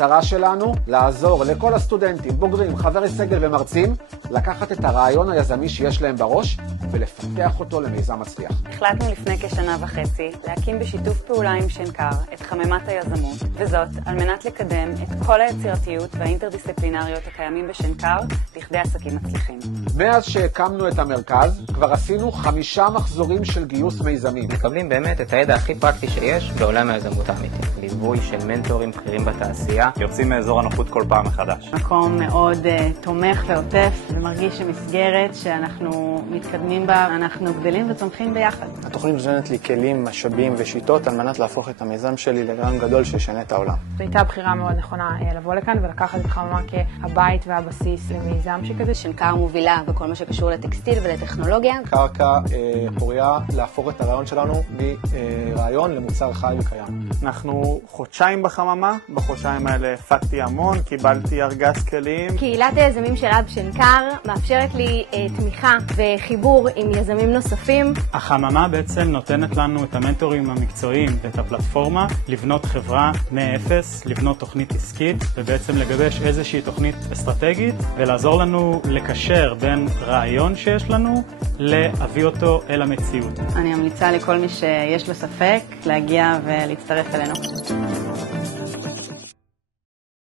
המטרה שלנו לעזור לכל הסטודנטים, בוגרים, חברי סגל ומרצים, לקחת את הרעיון היזמי שיש להם בראש ולפתח אותו למיזם מצליח. החלטנו לפני כשנה וחצי להקים בשיתוף פעולה עם שנקר את חממת היזמות, וזאת על מנת לקדם את כל היצירתיות והאינטרדיסציפלינריות הקיימים בשנקר לכדי עסקים מצליחים. מאז שהקמנו את המרכז, כבר עשינו 5 מחזורים של גיוס מיזמים. מקבלים באמת את הידע הכי פרקטי שיש בעולם היזמות האמיתי. ליווי של מנטורים בכירים בתעשייה. יוצאים מאזור הנוחות כל פעם מחדש. מקום מאוד תומך ועוטף ומרגיש שמסגרת שאנחנו מתקדמים בה, אנחנו גדלים וצומחים ביחד. התוכנית נותנת לי כלים, משאבים ושיטות על מנת להפוך את המיזם שלי לרעיון גדול שישנה את העולם. זו הייתה בחירה מאוד נכונה לבוא לכאן ולקחת את חממה כהבית והבסיס למיזם שכזה. שנקר מובילה בכל מה שקשור לטקסטיל ולטכנולוגיה. קרקע פוריה להפוך את הרעיון שלנו מרעיון למוצר חי וקיים. אנחנו חודשיים בחממה, בחודשיים האלה הפקתי המון, קיבלתי ארגז כלים. קהילת היזמים של אב שנקר מאפשרת לי תמיכה וחיבור עם יזמים נוספים. החממה בעצם נותנת לנו את המנטורים המקצועיים ואת הפלטפורמה לבנות חברה מאפס, לבנות תוכנית עסקית ובעצם לגבש איזושהי תוכנית אסטרטגית ולעזור לנו לקשר בין רעיון שיש לנו להביא אותו אל המציאות. אני ממליצה לכל מי שיש לו ספק להגיע ולהצטרף אלינו.